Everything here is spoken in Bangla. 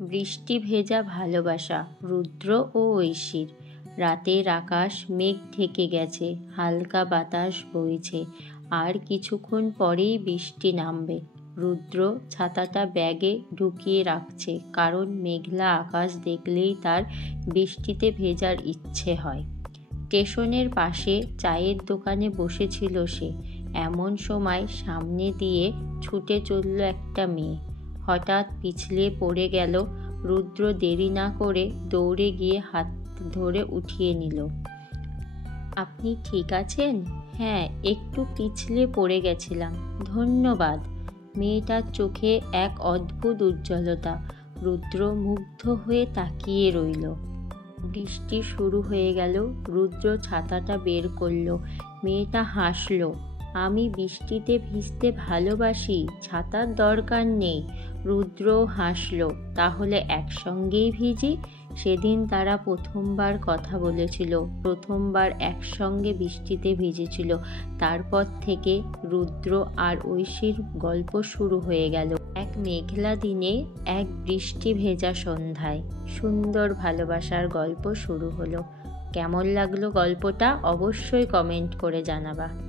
বৃষ্টি ভেজা ভালোবাসা, রুদ্র ও ঐশীর। রাতের আকাশ মেঘ ঢেকে গেছে, হালকা বাতাস বইছে, আর কিছুক্ষণ পরেই বৃষ্টি নামবে। রুদ্র ছাতাটা ব্যাগে ঢুকিয়ে রাখছে, কারণ মেঘলা আকাশ দেখলেই তার বৃষ্টিতে ভেজার ইচ্ছে হয়। স্টেশনের পাশে চায়ের দোকানে বসেছিল সে। এমন সময় সামনে দিয়ে ছুটে চলল একটা মেয়ে। হঠাৎ পিছলে পড়ে গেল। রুদ্র দেরি না করে দৌড়ে গিয়ে হাত ধরে উঠিয়ে নিল। আপনি ঠিক আছেন? হ্যাঁ, একটু পিছলে পড়ে গেছিলাম, ধন্যবাদ। মেয়েটার চোখে এক অদ্ভুত উজ্জ্বলতা। রুদ্র মুগ্ধ হয়ে তাকিয়ে রইল। বৃষ্টি শুরু হয়ে গেল। রুদ্র ছাতাটা বের করলো। মেয়েটা হাসল। আমি বৃষ্টিতে ভিজতে ভালোবাসি, ছাতার দরকার নেই। রুদ্রও হাসল। তাহলে একসঙ্গেই ভিজি? সেদিন তারা প্রথমবার কথা বলেছিল, প্রথমবার একসঙ্গে বৃষ্টিতে ভিজেছিল। তারপর থেকে রুদ্র আর ঐশীর গল্প শুরু হয়ে গেল। এক মেঘলা দিনে, এক বৃষ্টি ভেজা সন্ধ্যায় সুন্দর ভালোবাসার গল্প শুরু হলো। কেমন লাগলো গল্পটা অবশ্যই কমেন্ট করে জানাবা।